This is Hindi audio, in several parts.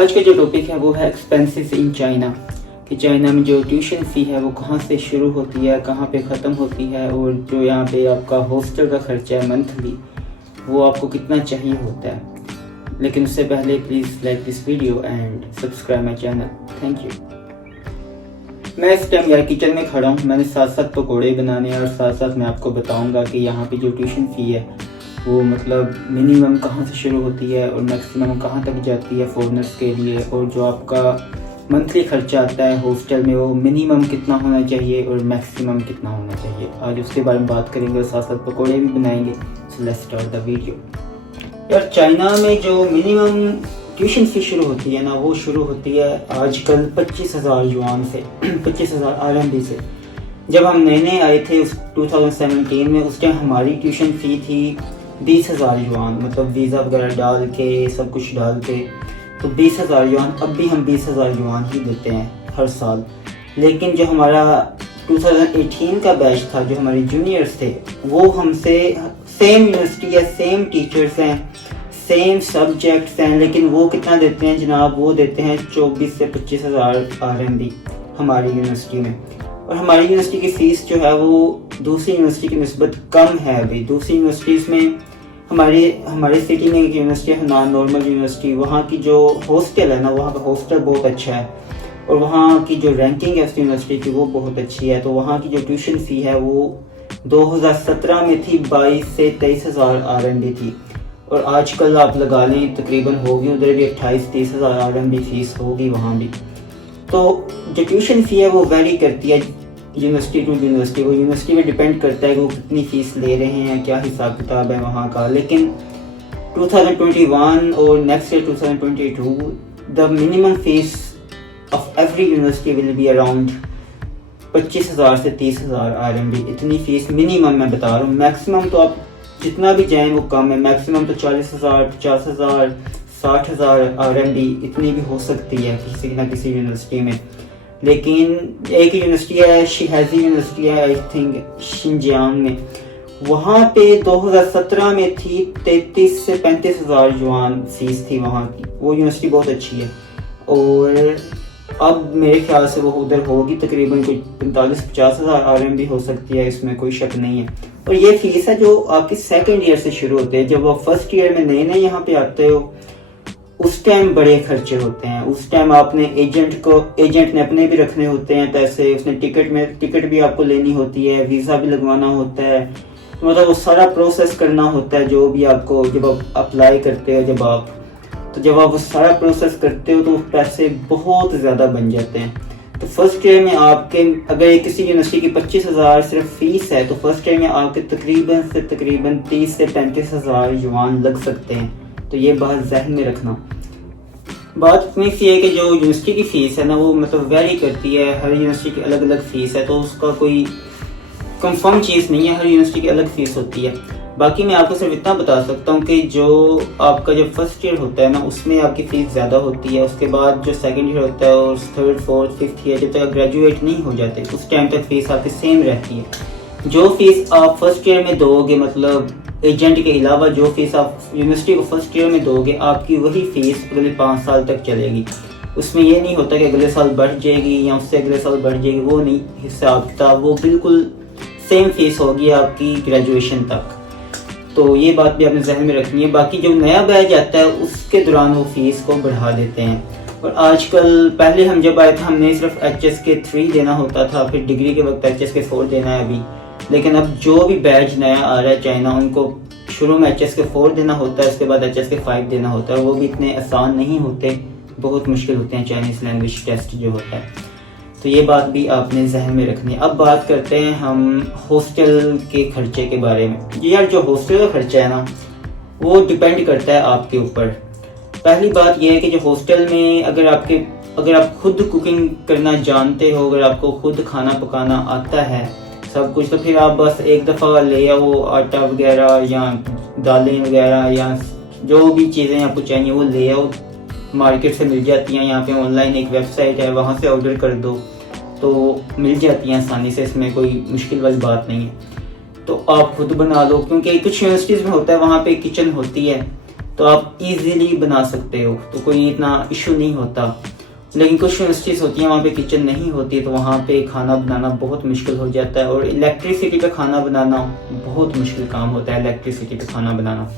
आज का जो टॉपिक है वो है एक्सपेंसेस इन चाइना, कि चाइना में जो ट्यूशन फ़ी है वो कहाँ से शुरू होती है, कहाँ पे ख़त्म होती है, और जो यहाँ पे आपका हॉस्टल का खर्चा है मंथली वो आपको कितना चाहिए होता है। लेकिन उससे पहले please like this video and subscribe my channel, thank you. मैं इस टाइम यार किचन में खड़ा हूँ, मैंने साथ साथ पकौड़े बनाने और साथ साथ मैं आपको बताऊँगा कि यहाँ पे जो ट्यूशन फ़ी है वो मतलब मिनिमम कहाँ से शुरू होती है और मैक्सिमम कहाँ तक जाती है फॉरेनर्स के लिए, और जो आपका मंथली खर्चा आता है हॉस्टल में वो मिनिमम कितना होना चाहिए और मैक्सिमम कितना होना चाहिए। आज उसके बारे में बात करेंगे और साथ साथ पकौड़े भी बनाएंगे। So let's start the video. यार चाइना में जो मिनिमम ट्यूशन फ़ी शुरू होती है ना, वो शुरू होती है आजकल 25,000 युआन से 25,000 RMB से। जब हम नए नए आए थे उस 2017 में, उस टाइम हमारी ट्यूशन फ़ी थी 20,000 युआन, मतलब वीज़ा वगैरह डाल के सब कुछ डाल के तो 20,000 युआन। अब भी हम 20,000 युआन ही देते हैं हर साल। लेकिन जो हमारा 2018 का बैच था, जो हमारे जूनियर्स थे, वो हमसे सेम यूनिवर्सिटी है, सेम टीचर्स हैं, सेम सब्जेक्ट्स हैं, लेकिन वो कितना देते हैं जनाब, वो देते हैं 24 से 25,000 RMB हमारी यूनिवर्सिटी में। और हमारी यूनिवर्सिटी की फ़ीस जो है वो दूसरी यूनिवर्सिटी की निस्बत कम है। अभी दूसरी यूनिवर्सिटीज़ में हमारे सिटी में एक यूनिवर्सिटी है नॉन नॉर्मल यूनिवर्सिटी, वहाँ की जो हॉस्टल है ना, वहाँ का हॉस्टल बहुत अच्छा है और वहाँ की जो रैंकिंग है उस यूनिवर्सिटी की वो बहुत अच्छी है। तो वहाँ की जो ट्यूशन फ़ी है वो 2017 में थी 22 से 23,000 RMB थी, और आजकल आप लगा लें तकरीबन होगी उधर भी 28-30,000 RMB फ़ीस होगी वहाँ भी। तो जो ट्यूशन फ़ी है वो वेरी करती है यूनिवर्सिटी टू यूनिवर्सिटी, वो यूनिवर्सिटी पे डिपेंड करता है कि वो कितनी फ़ीस ले रहे हैं, क्या हिसाब किताब है वहाँ का। लेकिन 2021 और next year 2022 the minimum fees of every university will be around 25,000 से 30,000 RMB। इतनी फ़ीस मिनिमम मैं बता रहा हूँ। मैक्सिमम तो आप जितना भी जाएँ वो कम है, मैक्सिमम तो 40,000, 50,000, 60,000 RMB इतनी भी हो सकती है किसी न किसी यूनिवर्सिटी में। लेकिन एक यूनिवर्सिटी है, शिहाजी यूनिवर्सिटी है आई थिंक शिनजियांग में, वहाँ पे 2017 में थी 33 से 35,000 युआन फीस थी वहाँ की। वो यूनिवर्सिटी बहुत अच्छी है और अब मेरे ख्याल से वो उधर होगी तकरीबन कोई 45-50,000 RMB हो सकती है, इसमें कोई शक नहीं है। और ये फीस है जो आपकी सेकेंड ईयर से शुरू होते हैं। जब आप फर्स्ट ईयर में नए नए यहाँ पे आते हो उस टाइम बड़े खर्चे होते हैं। उस टाइम आपने एजेंट ने अपने भी रखने होते हैं पैसे, उसने टिकट भी आपको लेनी होती है, वीज़ा भी लगवाना होता है, मतलब वो सारा प्रोसेस करना होता है जो भी आपको जब आप अप्लाई करते हो। जब आप वो सारा प्रोसेस करते हो तो पैसे बहुत ज़्यादा बन जाते हैं। तो फर्स्ट ईयर में आपके अगर किसी यूनिवर्सिटी की 25,000 सिर्फ फीस है तो फर्स्ट ईयर में आपके तकरीबन 30 से 35,000 युआन लग सकते हैं। तो ये बात जहन में रखना। बात इतनी सी है कि जो यूनिवर्सिटी की फ़ीस है ना वो मतलब वेरी करती है, हर यूनिवर्सिटी की अलग अलग फ़ीस है, तो उसका कोई कंफर्म चीज़ नहीं है, हर यूनिवर्सिटी की अलग फ़ीस होती है। बाकी मैं आपको सिर्फ इतना बता सकता हूँ कि जो आपका जब फर्स्ट ईयर होता है ना उसमें आपकी फ़ीस ज़्यादा होती है। उसके बाद जो सेकेंड ईयर होता है और थर्ड फोर्थ फिफ्थ ईयर जब तक ग्रेजुएट नहीं हो जाते उस टाइम तक फ़ीस आपकी सेम रहती है। जो फीस आप फर्स्ट ईयर में दोगे, मतलब एजेंट के अलावा जो फीस आप यूनिवर्सिटी को फर्स्ट ईयर में दोगे, आपकी वही फीस अगले 5 साल तक चलेगी। उसमें ये नहीं होता कि अगले साल बढ़ जाएगी या उससे अगले साल बढ़ जाएगी, वो नहीं हिसाब किताब, वो बिल्कुल सेम फीस होगी आपकी ग्रेजुएशन तक। तो ये बात भी आपने जहन में रखनी है। बाकी जो नया बैच आता है उसके दौरान वो फीस को बढ़ा देते हैं। और आजकल पहले हम जब आए थे हमने सिर्फ HSK 3 देना होता था, फिर डिग्री के वक्त HSK 4 देना है अभी। लेकिन अब जो भी बैच नया आ रहा है चाइना, उनको शुरू में HSK 4 देना होता है, उसके बाद HSK 5 देना होता है। वो भी इतने आसान नहीं होते, बहुत मुश्किल होते हैं चाइनीज़ लैंग्वेज टेस्ट जो होता है। तो ये बात भी आपने जहन में रखनी है। अब बात करते हैं हम हॉस्टल के खर्चे के बारे में। यार जो हॉस्टल का खर्चा है ना वो डिपेंड करता है आपके ऊपर। पहली बात यह है कि जो हॉस्टल में अगर आप खुद कुकिंग करना जानते हो, अगर आपको खुद खाना पकाना आता है सब कुछ, तो फिर आप बस एक दफ़ा ले आओ आटा वगैरह या दालें वगैरह या जो भी चीज़ें आपको चाहिए वो ले आओ, मार्केट से मिल जाती हैं। यहाँ पे ऑनलाइन एक वेबसाइट है, वहाँ से ऑर्डर कर दो तो मिल जाती हैं आसानी से, इसमें कोई मुश्किल वाली बात नहीं है। तो आप खुद बना लो, क्योंकि कुछ यूनिवर्सिटीज़ में होता है वहाँ पे किचन होती है तो आप इजीली बना सकते हो, तो कोई इतना इशू नहीं होता। लेकिन कुछ यूनिवर्सिटीज़ होती हैं वहाँ पे किचन नहीं होती, तो वहाँ पे खाना बनाना बहुत मुश्किल हो जाता है। और इलेक्ट्रिसिटी पे खाना बनाना बहुत मुश्किल काम होता है, इलेक्ट्रिसिटी पे खाना बनाना,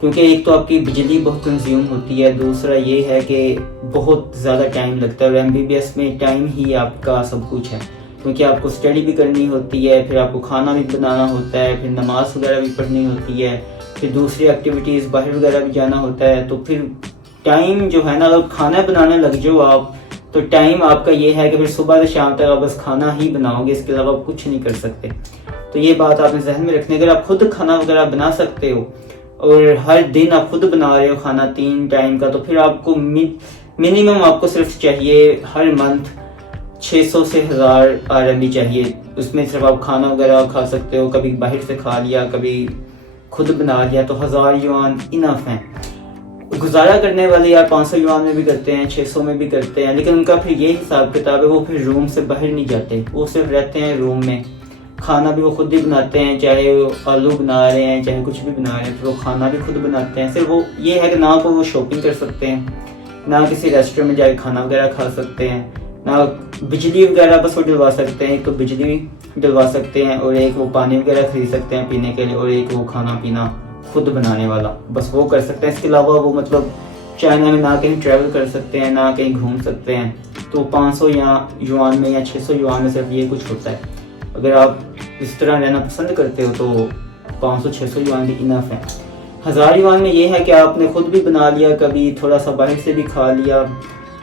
क्योंकि एक तो आपकी बिजली बहुत कंज्यूम होती है, दूसरा ये है कि बहुत ज़्यादा टाइम लगता है। और MBBS में टाइम ही आपका सब कुछ है, क्योंकि आपको स्टडी भी करनी होती है, फिर आपको खाना भी बनाना होता है, फिर नमाज वगैरह भी पढ़नी होती है, फिर दूसरी एक्टिविटीज़ बाहर वगैरह भी जाना होता है। तो फिर टाइम जो है ना, अगर खाना बनाने लग जाओ आप, तो टाइम आपका ये है कि फिर सुबह से शाम तक आप बस खाना ही बनाओगे, इसके अलावा आप कुछ नहीं कर सकते। तो ये बात आपने जहन में रखनी। अगर आप खुद खाना वगैरह बना सकते हो और हर दिन आप खुद बना रहे हो खाना 3 टाइम का, तो फिर आपको मिनिमम आपको सिर्फ चाहिए हर मंथ 600 से 1000 RMB चाहिए। उसमें सिर्फ आप खाना वगैरह खा सकते हो, कभी बाहर से खा लिया, कभी खुद बना लिया, तो 1000 युआन इनफ है। गुजारा करने वाले यार 500 युआन में भी करते हैं, 600 में भी करते हैं, लेकिन उनका फिर ये हिसाब किताब है, वो फिर रूम से बाहर नहीं जाते, वो सिर्फ रहते हैं रूम में। खाना भी वो खुद ही बनाते हैं, चाहे वो आलू बना रहे हैं, चाहे कुछ भी बना रहे हैं, तो वो खाना भी खुद बनाते हैं। सिर्फ वो ये है कि ना को वो शॉपिंग कर सकते हैं, ना किसी रेस्टोरेंट में जाके खाना वगैरह खा सकते हैं, ना बिजली वगैरह बस वो डलवा सकते हैं। एक तो बिजली डलवा सकते हैं, और एक वो पानी वगैरह खरीद सकते हैं पीने के लिए, और एक वो खाना पीना खुद बनाने वाला, बस वो कर सकते हैं। इसके अलावा वो मतलब चाइना में ना कहीं ट्रैवल कर सकते हैं, ना कहीं घूम सकते हैं। तो 500 युआन में या 600 युआन में सिर्फ ये कुछ होता है। अगर आप इस तरह रहना पसंद करते हो तो 500-600 युआन भी इनफ है। 1000 युआन में ये है कि आपने खुद भी बना लिया, कभी थोड़ा सा बाहर से भी खा लिया,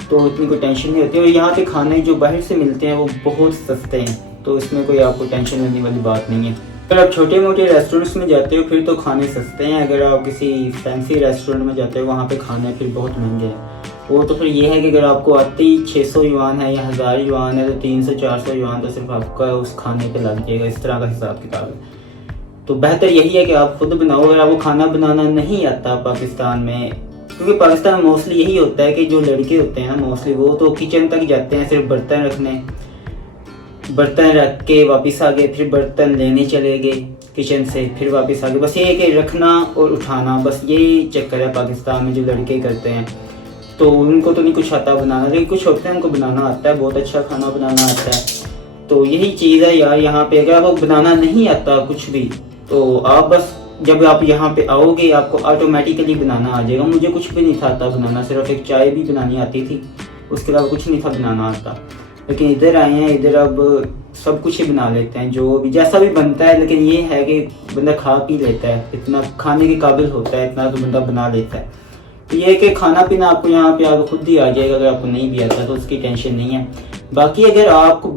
तो इतनी कोई टेंशन नहीं होती। और यहाँ पे खाने जो बाहर से मिलते हैं वो बहुत सस्ते हैं, तो इसमें कोई आपको टेंशन लेने वाली बात नहीं है। अगर आप छोटे मोटे रेस्टोरेंट्स में जाते हो फिर तो खाने सस्ते हैं, अगर आप किसी फैंसी रेस्टोरेंट में जाते हो वहाँ पे खाने फिर बहुत महंगे हैं। वो तो फिर ये है कि अगर आपको आते ही 600 युआन है या 1000 युआन है, तो 300-400 युआन तो सिर्फ आपका उस खाने पे लग जाएगा। इस तरह का हिसाब किताब है। तो बेहतर यही है कि आप खुद बनाओ। अगर आपको खाना बनाना नहीं आता पाकिस्तान में, क्योंकि पाकिस्तान में मोस्टली यही होता है कि जो लड़के होते हैं ना मोस्टली वो तो किचन तक जाते हैं सिर्फ बर्तन रखने, बर्तन रख के वापस आ गए, फिर बर्तन लेने चले गए किचन से, फिर वापस आ गए। बस ये है कि रखना और उठाना, बस यही चक्कर है पाकिस्तान में जो लड़के करते हैं। तो उनको तो नहीं कुछ आता बनाना, लेकिन कुछ होते हैं उनको बनाना आता है, बहुत अच्छा खाना बनाना आता है। तो यही चीज़ है यार यहाँ पे। अगर आपको बनाना नहीं आता कुछ भी, तो आप बस जब आप यहाँ पे आओगे आपको ऑटोमेटिकली बनाना आ जाएगा। मुझे कुछ भी नहीं था आता बनाना, सिर्फ एक चाय भी बनानी आती थी, उसके अलावा कुछ नहीं था बनाना आता। लेकिन इधर आए हैं, इधर अब सब कुछ ही बना लेते हैं, जो भी जैसा भी बनता है। लेकिन ये है कि बंदा खा पी लेता है, इतना खाने के काबिल होता है, इतना तो बंदा बना लेता है। तो ये है कि खाना पीना आपको यहाँ पे आगे खुद ही आ जाएगा। अगर आपको नहीं भी आता तो उसकी टेंशन नहीं है। बाकी अगर आपको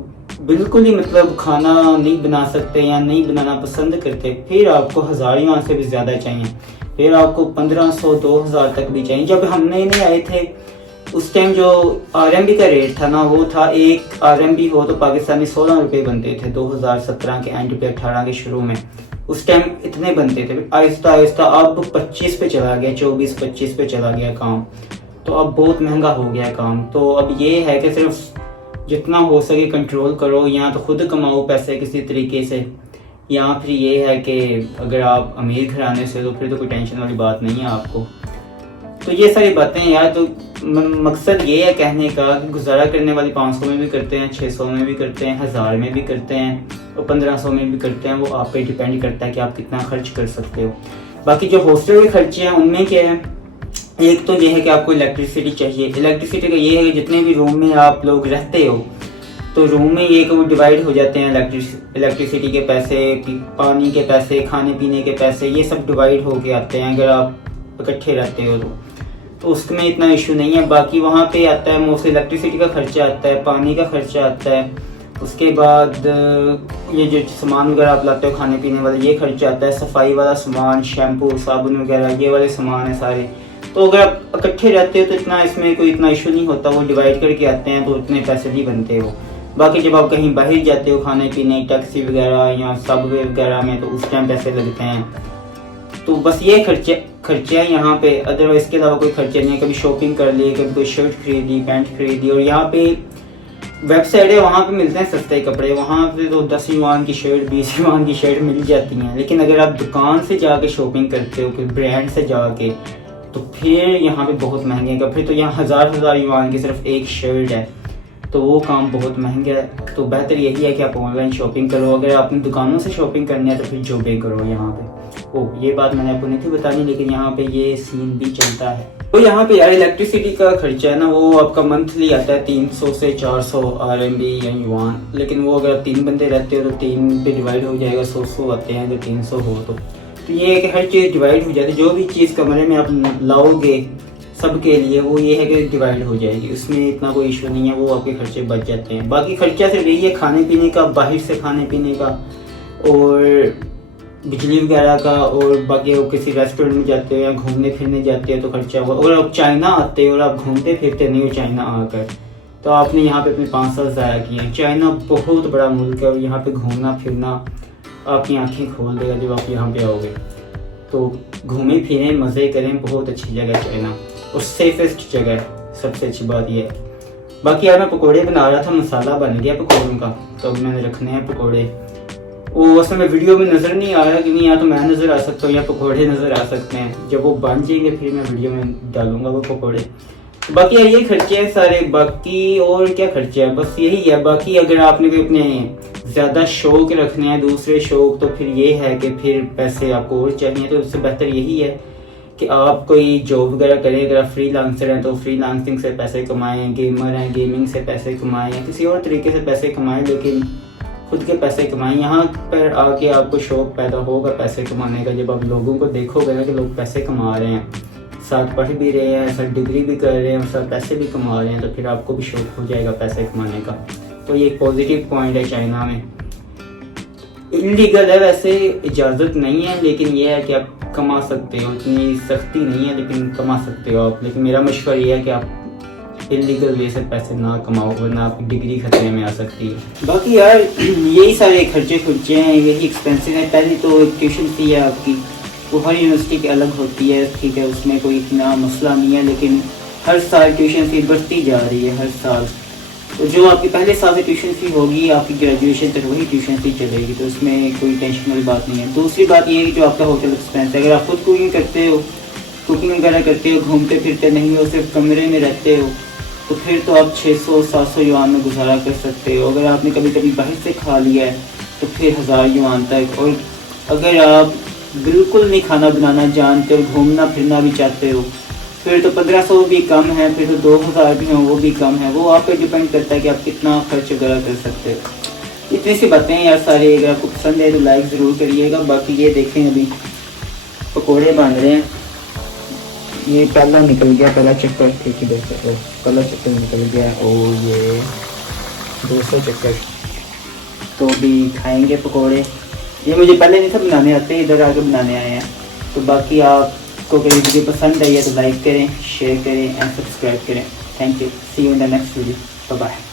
बिल्कुल ही मतलब खाना नहीं बना सकते या नहीं बनाना पसंद करते, फिर आपको 1000 युआन से भी ज़्यादा चाहिए, फिर आपको 1500-2000 तक भी चाहिए। जब हम नए नए आए थे उस टाइम जो RMB का रेट था ना, वो था 1 RMB हो तो पाकिस्तानी 16 रुपये बनते थे 2017 के एंड पे, 18 के शुरू में उस टाइम इतने बनते थे। आहिस्ता आहिस्ता अब 25 पे चला गया, 24-25 पे चला गया काम। तो अब बहुत महंगा हो गया काम। तो अब ये है कि सिर्फ जितना हो सके कंट्रोल करो, या तो खुद कमाओ पैसे किसी तरीके से, या फिर ये है कि अगर आप अमीर घराने से तो फिर तो कोई टेंशन वाली बात नहीं है आपको। तो ये सारी बातें यार, तो मकसद ये है कहने का कि गुजारा करने वाली 500 में भी करते हैं, 600 में भी करते हैं, 1000 में भी करते हैं और 1500 में भी करते हैं। वो आप पे डिपेंड करता है कि आप कितना खर्च कर सकते हो। बाकी जो हॉस्टल के खर्चे हैं उनमें क्या है, एक तो ये है कि आपको इलेक्ट्रिसिटी चाहिए। इलेक्ट्रिसिटी का ये है कि जितने भी रूम में आप लोग रहते हो तो रूम में ये कि वो डिवाइड हो जाते हैं, इलेक्ट्रिसिटी के पैसे, पानी के पैसे, खाने पीने के पैसे, ये सब डिवाइड होके आते हैं अगर आप इकट्ठे रहते हो तो उसमें इतना इशू नहीं है। बाकी वहाँ पे आता है मोस्टली इलेक्ट्रिसिटी का खर्चा आता है, पानी का खर्चा आता है, उसके बाद ये जो सामान वगैरह आप लाते हो खाने पीने वाले ये खर्चा आता है, सफाई वाला सामान, शैम्पू साबुन वगैरह ये वाले सामान है सारे। तो अगर आप इकट्ठे रहते हो तो इतना इसमें कोई इतना इशू नहीं होता, वो डिवाइड करके आते हैं तो इतने पैसे नहीं बनते हो। बाकी जब आप कहीं बाहर जाते हो खाने पीने, टैक्सी वगैरह या सबवे वगैरह में, तो उस टाइम पैसे लगते हैं। तो बस ये खर्चे हैं यहाँ पे, अदरवाइज के अलावा कोई खर्चे नहीं है। कभी शॉपिंग कर ली, कभी कोई शर्ट खरीदी, पैंट खरीदी। और यहाँ पे वेबसाइट है, वहाँ पे मिलते हैं सस्ते कपड़े, वहाँ पे तो 10 युआन की शर्ट, 20 युआन की शर्ट मिल जाती हैं। लेकिन अगर आप दुकान से जाके शॉपिंग करते हो, कोई ब्रांड से जाके, तो फिर यहाँ पे बहुत महंगे का, फिर तो यहाँ हज़ार युआन की सिर्फ एक शर्ट है, तो वो काम बहुत महंगा है। तो बेहतर यही है कि आप ऑनलाइन शॉपिंग करो। अगर आपने दुकानों से शॉपिंग करनी है तो फिर जॉबिंग करो यहाँ पे। ये बात मैंने आपको नहीं थी बतानी, लेकिन यहाँ पे ये सीन भी चलता है। तो यहाँ पे यार इलेक्ट्रिसिटी का खर्चा है ना, वो आपका मंथली आता है 300 से 400 RMB या युआन। लेकिन वो अगर 3 बंदे रहते हो तो 3 पे डिवाइड हो जाएगा, 100 आते हैं अगर 300 हो तो ये है कि हर चीज़ डिवाइड हो जाती है। जो भी चीज़ कमरे में आप लाओगे सबके लिए, वो ये है कि डिवाइड हो जाएगी, उसमें इतना कोई इशू नहीं है, वो आपके खर्चे बच जाते हैं। बाकी खर्चा सिर्फ यही है खाने पीने का, बाहर से खाने पीने का और बिजली वगैरह का, और बाकी आप किसी रेस्टोरेंट में जाते हो या घूमने फिरने जाते हो तो खर्चा हुआ। अगर आप चाइना आते हो और आप घूमते फिरते नहीं हो चाइना आकर, तो आपने यहाँ पे अपने 5 साल ज़ाया किए हैं। चाइना बहुत बड़ा मुल्क है और यहाँ पे घूमना फिरना आपकी आंखें खोल देगा जब आप यहाँ पे आओगे। तो घूमें फिरें, मज़े करें, बहुत अच्छी जगह है चाइना और सेफेस्ट जगह है, सबसे अच्छी बात ये है। बाकी यार मैं पकोड़े बना रहा था, मसाला बन गया पकोड़ों का, तो मैंने रखने हैं पकोड़े। वो वैसे में वीडियो में नज़र नहीं आ रहा, क्योंकि या तो मैं नज़र आ सकता हूँ या पकोड़े नज़र आ सकते हैं। जब वो बन जाएंगे फिर मैं वीडियो में डालूंगा वो पकोड़े। बाकी यार ये खर्चे हैं सारे, बाकी और क्या खर्चे हैं, बस यही है। बाकी अगर आपने कोई अपने ज़्यादा शौक रखने हैं, दूसरे शौक, तो फिर ये है कि फिर पैसे आपको और चाहिए। तो उससे बेहतर यही है कि आप कोई जॉब वगैरह करें। अगर आप फ्रीलांसर हैं तो फ्रीलांसिंग से पैसे कमाएं, गेमर हैं गेमिंग से पैसे कमाएं, या किसी और तरीके से पैसे कमाएं, लेकिन खुद के पैसे कमाएं। यहाँ पर आके आपको शौक पैदा होगा पैसे कमाने का, जब आप लोगों को देखोगे ना कि लोग पैसे कमा रहे हैं, साथ पढ़ भी रहे हैं, साथ डिग्री भी कर रहे हैं और साथ पैसे भी कमा रहे हैं, तो फिर आपको भी शौक हो जाएगा पैसे कमाने का। तो ये एक पॉजिटिव पॉइंट है चाइना में। इलीगल है वैसे, इजाज़त नहीं है, लेकिन ये है कि आप कमा सकते हो, इतनी सख्ती नहीं है लेकिन कमा सकते हो आप। लेकिन मेरा मशवरा ये है कि आप इलीगल वे से पैसे ना कमाओ, वरना आपकी डिग्री खतरे में आ सकती है। बाकी यार यही सारे खर्चे हैं, यही एक्सपेंसिव है। पहली तो ट्यूशन फी है आपकी, वो हर यूनिवर्सिटी की अलग होती है, ठीक है, उसमें कोई इतना मसला नहीं है, लेकिन हर साल ट्यूशन फी बढ़ती जा रही है हर साल। तो जो आपकी पहले साल से ट्यूशन फी होगी आपकी ग्रेजुएशन तक वही ट्यूशन फी चलेगी, तो उसमें कोई टेंशन वाली बात नहीं है। दूसरी बात ये है कि जो आपका होटल एक्सपेंस है, अगर आप खुद कुकिंग करते हो, कुकिंग वगैरह करते हो, घूमते फिरते नहीं हो, सिर्फ कमरे में रहते हो, तो फिर तो आप 600-700 युआन में गुजारा कर सकते हो। अगर आपने कभी कभी बाहर से खा लिया है तो फिर 1000 युआन तक। और अगर आप बिल्कुल नहीं खाना बनाना जानते हो, घूमना फिरना भी चाहते हो, फिर तो 1500 भी कम है, फिर तो 2000 भी हो वो भी कम है। वो आप पे डिपेंड करता है कि आप कितना खर्च वगैरह कर सकते हो। इतनी सी बातें हैं यार सारी। अगर आपको पसंद है तो लाइक ज़रूर करिएगा। बाकी ये देखें अभी पकोड़े बन रहे हैं, ये पहला निकल गया, पहला चक्कर ठीक ही देखते, पहला चक्कर निकल गया और ये 200 चक्कर। तो भी खाएंगे पकोड़े। ये मुझे पहले नहीं था बनाने आते, इधर आके बनाने आए हैं। तो बाकी आपको अगर वीडियो पसंद आई है तो लाइक करें, शेयर करें एंड सब्सक्राइब करें। Thank you, see you in the next video, bye bye.